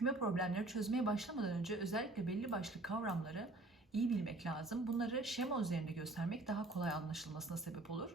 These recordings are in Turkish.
küme problemleri çözmeye başlamadan önce özellikle belli başlı kavramları iyi bilmek lazım. Bunları şema üzerinde göstermek daha kolay anlaşılmasına sebep olur.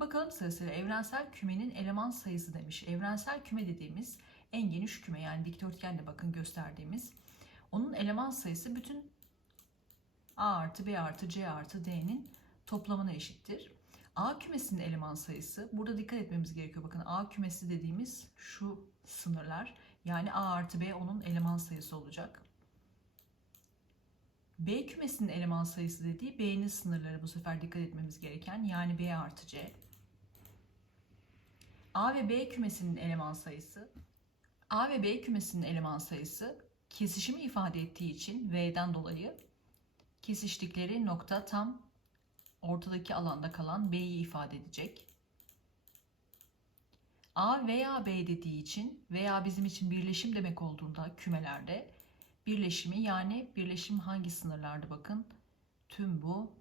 Bakalım sırasıyla evrensel kümenin eleman sayısı demiş. Evrensel küme dediğimiz en geniş küme yani dikdörtgenle bakın gösterdiğimiz. Onun eleman sayısı bütün A artı B artı C artı D'nin toplamına eşittir. A kümesinin eleman sayısı, burada dikkat etmemiz gerekiyor. Bakın A kümesi dediğimiz şu sınırlar. Yani A artı B onun eleman sayısı olacak. B kümesinin eleman sayısı dediği B'nin sınırları bu sefer dikkat etmemiz gereken. Yani B artı C. A ve B kümesinin eleman sayısı. A ve B kümesinin eleman sayısı kesişimi ifade ettiği için V'den dolayı kesiştikleri nokta tam ortadaki alanda kalan B'yi ifade edecek. A veya B dediği için veya bizim için birleşim demek olduğunda kümelerde birleşimi yani birleşim hangi sınırlarda bakın tüm bu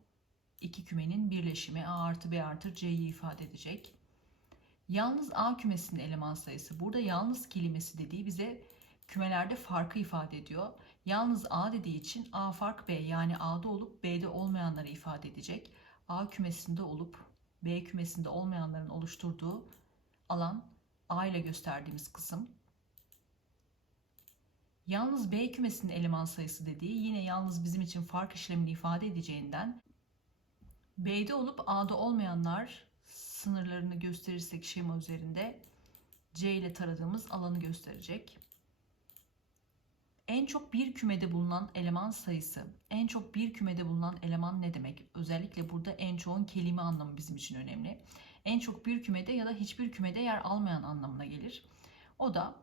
iki kümenin birleşimi A artı B artı C'yi ifade edecek. Yalnız A kümesinin eleman sayısı. Burada yalnız kelimesi dediği bize kümelerde farkı ifade ediyor. Yalnız A dediği için A fark B yani A'da olup B'de olmayanları ifade edecek. A kümesinde olup B kümesinde olmayanların oluşturduğu alan A ile gösterdiğimiz kısım. Yalnız B kümesinin eleman sayısı dediği yine yalnız bizim için fark işlemini ifade edeceğinden B'de olup A'da olmayanlar sınırlarını gösterirsek şema üzerinde C ile taradığımız alanı gösterecek. En çok bir kümede bulunan eleman sayısı. En çok bir kümede bulunan eleman ne demek? Özellikle burada en çoğun kelime anlamı bizim için önemli. En çok bir kümede ya da hiçbir kümede yer almayan anlamına gelir. O da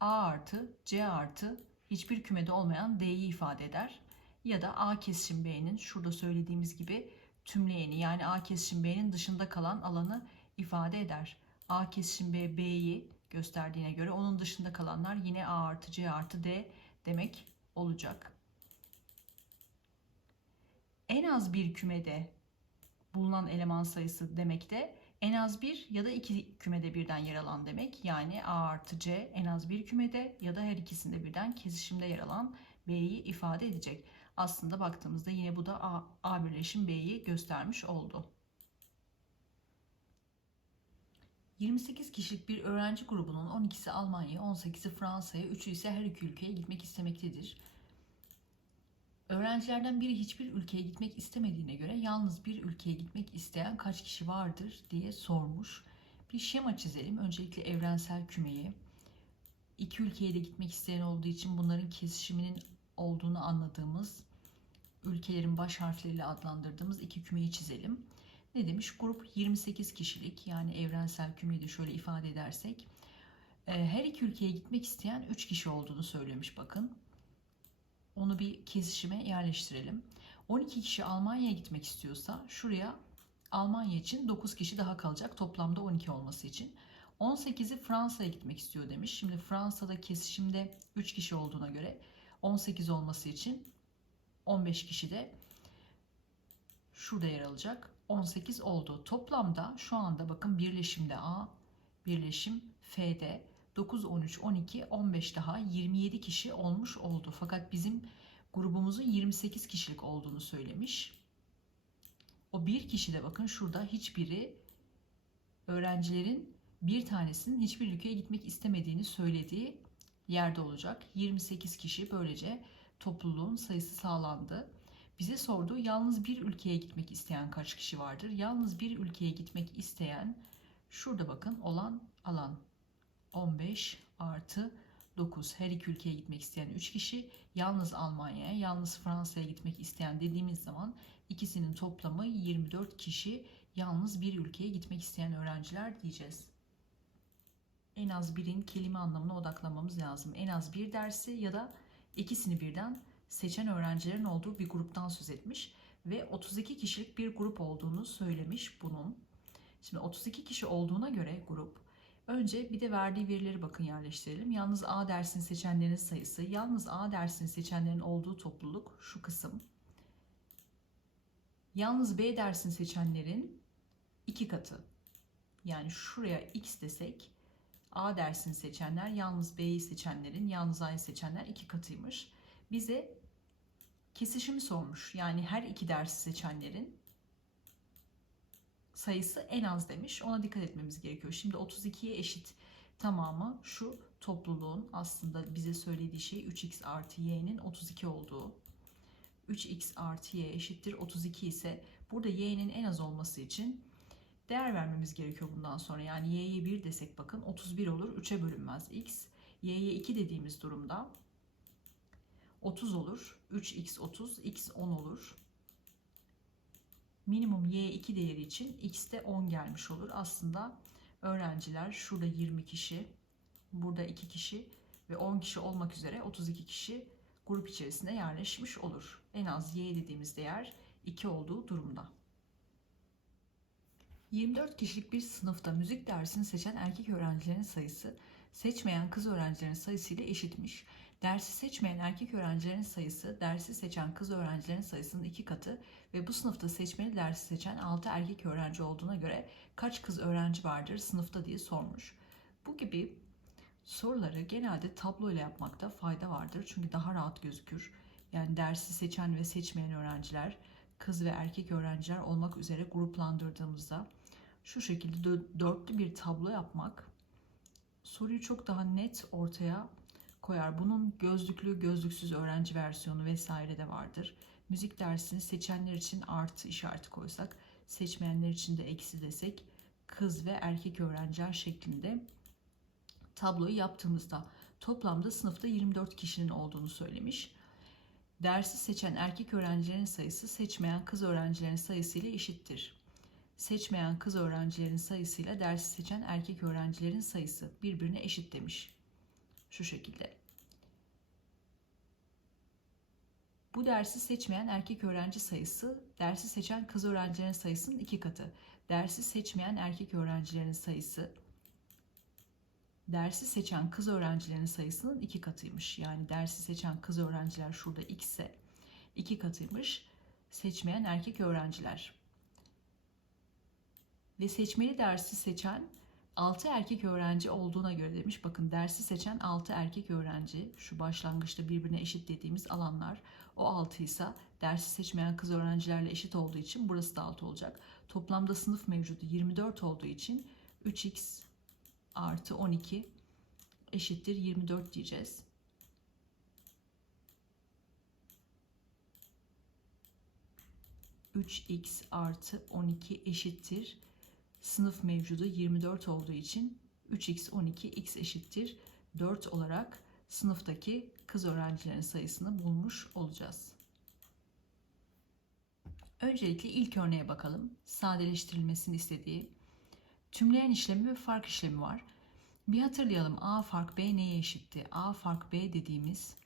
A artı C artı hiçbir kümede olmayan D'yi ifade eder. Ya da A kesişim B'nin şurada söylediğimiz gibi tümleyeni yani A kesişim B'nin dışında kalan alanı ifade eder. A kesişim B B'yi gösterdiğine göre onun dışında kalanlar yine A artı C artı D demek olacak. En az bir kümede bulunan eleman sayısı demek de en az bir ya da iki kümede birden yer alan demek. Yani A artı C en az bir kümede ya da her ikisinde birden kesişimde yer alan B'yi ifade edecek. Aslında baktığımızda yine bu da A, A birleşim B'yi göstermiş oldu. 28 kişilik bir öğrenci grubunun 12'si Almanya, 18'i Fransa'ya, 3'ü ise her iki ülkeye gitmek istemektedir. Öğrencilerden biri hiçbir ülkeye gitmek istemediğine göre yalnız bir ülkeye gitmek isteyen kaç kişi vardır diye sormuş. Bir şema çizelim. Öncelikle evrensel kümeyi. İki ülkeye de gitmek isteyen olduğu için bunların kesişiminin olduğunu anladığımız ülkelerin baş harfleriyle adlandırdığımız iki kümeyi çizelim. Ne demiş? Grup 28 kişilik yani evrensel kümeyi de şöyle ifade edersek e, her iki ülkeye gitmek isteyen 3 kişi olduğunu söylemiş bakın. Onu bir kesişime yerleştirelim. 12 kişi Almanya'ya gitmek istiyorsa şuraya Almanya için 9 kişi daha kalacak toplamda 12 olması için. 18'i Fransa'ya gitmek istiyor demiş. Şimdi Fransa'da kesişimde 3 kişi olduğuna göre 18 olması için 15 kişi de şurada yer alacak. 18 oldu. Toplamda şu anda bakın birleşimde A, birleşim F'de 9, 13, 12, 15 daha 27 kişi olmuş oldu. Fakat bizim grubumuzun 28 kişilik olduğunu söylemiş. O bir kişi de bakın şurada hiçbiri öğrencilerin bir tanesinin hiçbir ülkeye gitmek istemediğini söylediği yerde olacak. 28 kişi böylece topluluğun sayısı sağlandı. Bize sordu yalnız bir ülkeye gitmek isteyen kaç kişi vardır? Yalnız bir ülkeye gitmek isteyen şurada bakın olan alan 15 artı 9 her iki ülkeye gitmek isteyen 3 kişi yalnız Almanya'ya yalnız Fransa'ya gitmek isteyen dediğimiz zaman ikisinin toplamı 24 kişi yalnız bir ülkeye gitmek isteyen öğrenciler diyeceğiz. En az birin kelime anlamına odaklanmamız lazım. En az bir dersi ya da ikisini birden seçen öğrencilerin olduğu bir gruptan söz etmiş ve 32 kişilik bir grup olduğunu söylemiş bunun. Şimdi 32 kişi olduğuna göre grup önce bir de verdiği verileri bakın yerleştirelim. Yalnız A dersini seçenlerin sayısı, yalnız A dersini seçenlerin olduğu topluluk şu kısım. Yalnız B dersini seçenlerin iki katı. Yani şuraya x desek A dersini seçenler yalnız B'yi seçenlerin yalnız A'yı seçenler iki katıymış. Bize kesişimi sormuş. Yani her iki dersi seçenlerin sayısı en az demiş. Ona dikkat etmemiz gerekiyor. Şimdi 32'ye eşit tamamı şu topluluğun aslında bize söylediği şey 3x artı y'nin 32 olduğu. 3x artı y eşittir 32 ise burada y'nin en az olması için değer vermemiz gerekiyor bundan sonra. Yani y'ye 1 desek bakın 31 olur 3'e bölünmez x. y'ye 2 dediğimiz durumda 30 olur. 3x 30, x 10 olur. Minimum y2 değeri için x de 10 gelmiş olur. Aslında öğrenciler şurada 20 kişi, burada 2 kişi ve 10 kişi olmak üzere 32 kişi grup içerisinde yerleşmiş olur. En az y dediğimiz değer 2 olduğu durumda. 24 kişilik bir sınıfta müzik dersini seçen erkek öğrencilerin sayısı seçmeyen kız öğrencilerin sayısı ile eşitmiş. Dersi seçmeyen erkek öğrencilerin sayısı dersi seçen kız öğrencilerin sayısının iki katı ve bu sınıfta seçmeli dersi seçen 6 erkek öğrenci olduğuna göre kaç kız öğrenci vardır sınıfta diye sormuş. Bu gibi soruları genelde tablo ile yapmakta fayda vardır çünkü daha rahat gözükür. Yani dersi seçen ve seçmeyen öğrenciler kız ve erkek öğrenciler olmak üzere gruplandırdığımızda şu şekilde dörtlü bir tablo yapmak soruyu çok daha net ortaya koyar. Bunun gözlüklü, gözlüksüz öğrenci versiyonu vesaire de vardır. Müzik dersini seçenler için artı işareti koysak, seçmeyenler için de eksi desek, kız ve erkek öğrenciler şeklinde tabloyu yaptığımızda toplamda sınıfta 24 kişinin olduğunu söylemiş. Dersi seçen erkek öğrencilerin sayısı seçmeyen kız öğrencilerin sayısı ile eşittir. Seçmeyen kız öğrencilerin sayısıyla dersi seçen erkek öğrencilerin sayısı birbirine eşit demiş. Şu şekilde. Bu dersi seçmeyen erkek öğrenci sayısı dersi seçen kız öğrencilerin sayısının iki katı. Dersi seçmeyen erkek öğrencilerin sayısı dersi seçen kız öğrencilerin sayısının iki katıymış. Yani dersi seçen kız öğrenciler şurada x ise iki katıymış. Seçmeyen erkek öğrenciler. Ve seçmeli dersi seçen 6 erkek öğrenci olduğuna göre demiş. Bakın dersi seçen 6 erkek öğrenci. Şu başlangıçta birbirine eşit dediğimiz alanlar. O 6 ise dersi seçmeyen kız öğrencilerle eşit olduğu için burası da 6 olacak. Toplamda sınıf mevcudu 24 olduğu için 3x artı 12 eşittir 24 diyeceğiz. x artı 12 eşittir. Sınıf mevcudu 24 olduğu için 3x 12 x eşittir 4 olarak sınıftaki kız öğrencilerin sayısını bulmuş olacağız. Öncelikle ilk örneğe bakalım. Sadeleştirilmesini istediği tümleyen işlemi ve fark işlemi var. Bir hatırlayalım A fark B neye eşitti? A fark B dediğimiz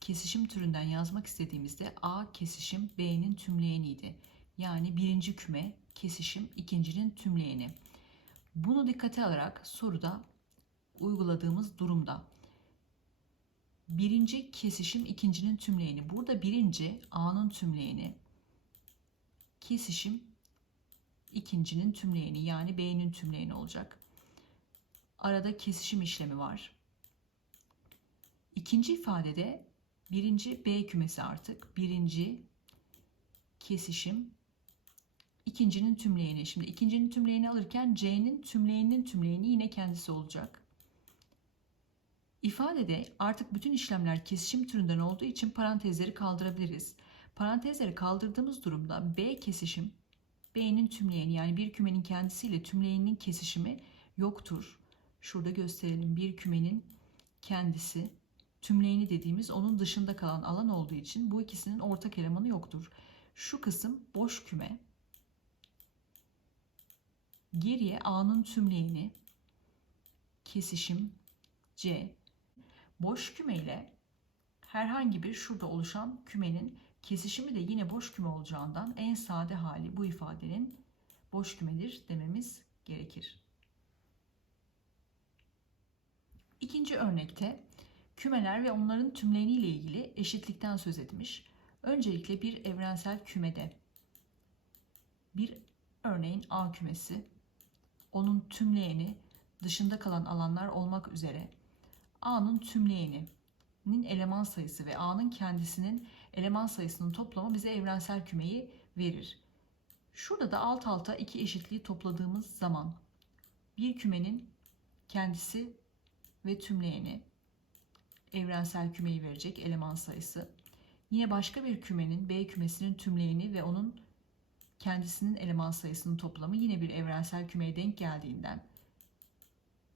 kesişim türünden yazmak istediğimizde A kesişim B'nin tümleyeniydi. Yani birinci küme kesişim ikincinin tümleyeni. Bunu dikkate alarak soruda uyguladığımız durumda birinci kesişim ikincinin tümleyeni. Burada birinci A'nın tümleyeni kesişim ikincinin tümleyeni yani B'nin tümleyeni olacak. Arada kesişim işlemi var. İkinci ifadede birinci B kümesi artık. Birinci kesişim ikincinin tümleyeni. Şimdi ikincinin tümleyeni alırken C'nin tümleyeninin tümleyeni yine kendisi olacak. İfadede artık bütün işlemler kesişim türünden olduğu için parantezleri kaldırabiliriz. Parantezleri kaldırdığımız durumda B kesişim B'nin tümleyeni yani bir kümenin kendisiyle tümleyeninin kesişimi yoktur. Şurada gösterelim bir kümenin kendisi tümleyeni dediğimiz onun dışında kalan alan olduğu için bu ikisinin ortak elemanı yoktur. Şu kısım boş küme. Geriye A'nın tümleyeni kesişim C. Boş küme ile herhangi bir şurada oluşan kümenin kesişimi de yine boş küme olacağından en sade hali bu ifadenin boş kümedir dememiz gerekir. İkinci örnekte kümeler ve onların tümleni ile ilgili eşitlikten söz etmiş. Öncelikle bir evrensel kümede bir örneğin A kümesi onun tümleyeni dışında kalan alanlar olmak üzere A'nın tümleyeninin eleman sayısı ve A'nın kendisinin eleman sayısının toplamı bize evrensel kümeyi verir. Şurada da alt alta iki eşitliği topladığımız zaman bir kümenin kendisi ve tümleyeni evrensel kümeyi verecek eleman sayısı. Yine başka bir kümenin B kümesinin tümleyeni ve onun kendisinin eleman sayısının toplamı yine bir evrensel kümeye denk geldiğinden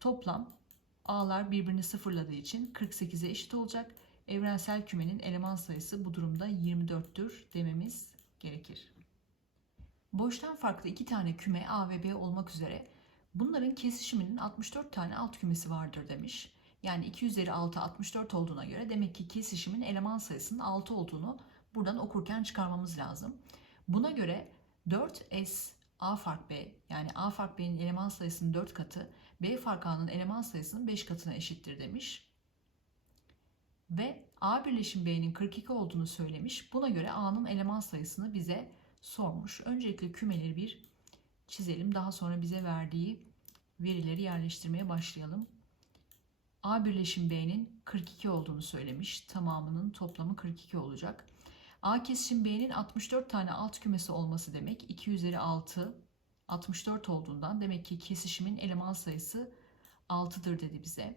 toplam A'lar birbirini sıfırladığı için 48'e eşit olacak. Evrensel kümenin eleman sayısı bu durumda 24'tür dememiz gerekir. Boştan farklı iki tane küme A ve B olmak üzere bunların kesişiminin 64 tane alt kümesi vardır demiş. Yani 2 üzeri 6 64 olduğuna göre demek ki kesişimin eleman sayısının 6 olduğunu buradan okurken çıkarmamız lazım. Buna göre 4S A fark B yani A fark B'nin eleman sayısının 4 katı B fark A'nın eleman sayısının 5 katına eşittir demiş. Ve A birleşim B'nin 42 olduğunu söylemiş. Buna göre A'nın eleman sayısını bize sormuş. Öncelikle kümeleri bir çizelim. Daha sonra bize verdiği verileri yerleştirmeye başlayalım. A birleşim B'nin 42 olduğunu söylemiş. Tamamının toplamı 42 olacak. A kesişim B'nin 64 tane alt kümesi olması demek. 2 üzeri 6 64 olduğundan demek ki kesişimin eleman sayısı 6'dır dedi bize.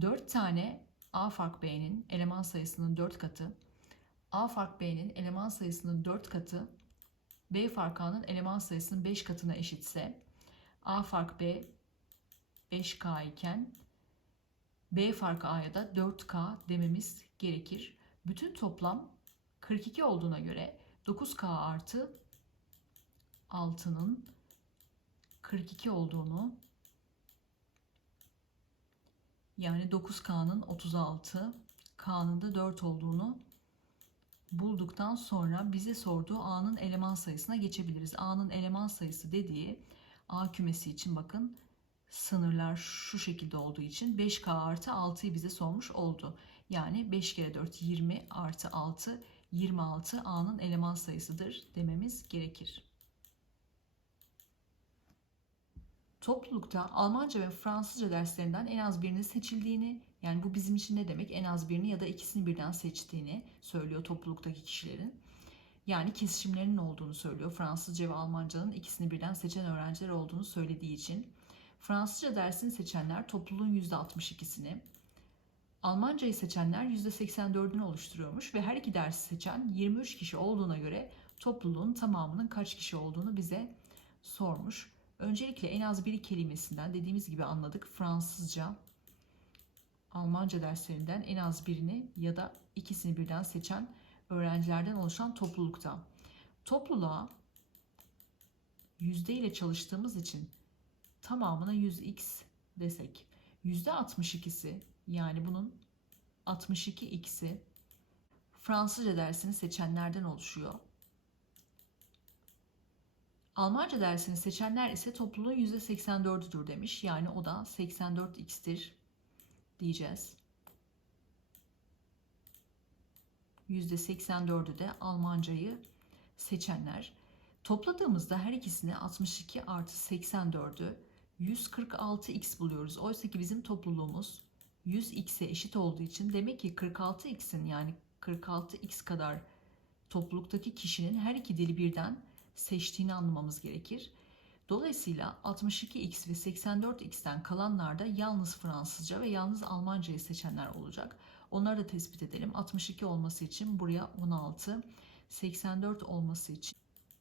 4 tane A fark B'nin eleman sayısının 4 katı. A fark B'nin eleman sayısının 4 katı B fark A'nın eleman sayısının 5 katına eşitse A fark B 5K iken B fark A'ya da 4K dememiz gerekir. Bütün toplam 42 olduğuna göre 9K artı 6'nın 42 olduğunu yani 9K'nın 36, K'nın da 4 olduğunu bulduktan sonra bize sorduğu A'nın eleman sayısına geçebiliriz. A'nın eleman sayısı dediği A kümesi için bakın sınırlar şu şekilde olduğu için 5K artı 6'yı bize sormuş oldu. Yani 5 kere 4 20 artı 6 26 A'nın eleman sayısıdır dememiz gerekir. Toplulukta Almanca ve Fransızca derslerinden en az birinin seçildiğini, yani bu bizim için ne demek? En az birini ya da ikisini birden seçtiğini söylüyor topluluktaki kişilerin. Yani kesişimlerinin olduğunu söylüyor. Fransızca ve Almanca'nın ikisini birden seçen öğrenciler olduğunu söylediği için. Fransızca dersini seçenler topluluğun %62'sini, Almancayı seçenler %84'ünü oluşturuyormuş ve her iki dersi seçen 23 kişi olduğuna göre topluluğun tamamının kaç kişi olduğunu bize sormuş. Öncelikle en az bir kelimesinden dediğimiz gibi anladık. Fransızca, Almanca derslerinden en az birini ya da ikisini birden seçen öğrencilerden oluşan toplulukta. Topluluğa yüzde ile çalıştığımız için tamamına 100x desek %62'si yani bunun 62x'i Fransızca dersini seçenlerden oluşuyor. Almanca dersini seçenler ise topluluğun %84'üdür demiş. Yani o da 84x'tir diyeceğiz. %84'ü de Almancayı seçenler. Topladığımızda her ikisini 62 artı 84'ü 146x buluyoruz. Oysa ki bizim topluluğumuz 100x'e eşit olduğu için demek ki 46x'in yani 46x kadar topluluktaki kişinin her iki dili birden seçtiğini anlamamız gerekir. Dolayısıyla 62x ve 84x'ten kalanlarda yalnız Fransızca ve yalnız Almancayı seçenler olacak. Onları da tespit edelim. 62 olması için buraya 16, 84 olması için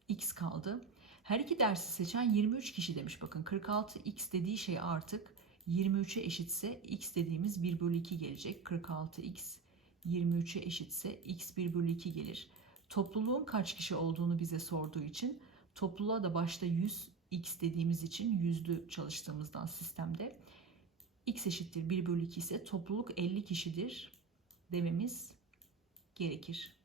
x kaldı. Her iki dersi seçen 23 kişi demiş. Bakın 46x dediği şey artık 23'e eşitse x dediğimiz 1 bölü 2 gelecek. 46x 23'e eşitse x 1 bölü 2 gelir. Topluluğun kaç kişi olduğunu bize sorduğu için topluluğa da başta 100 x dediğimiz için yüzlü çalıştığımızdan sistemde x eşittir 1 bölü 2 ise topluluk 50 kişidir dememiz gerekir.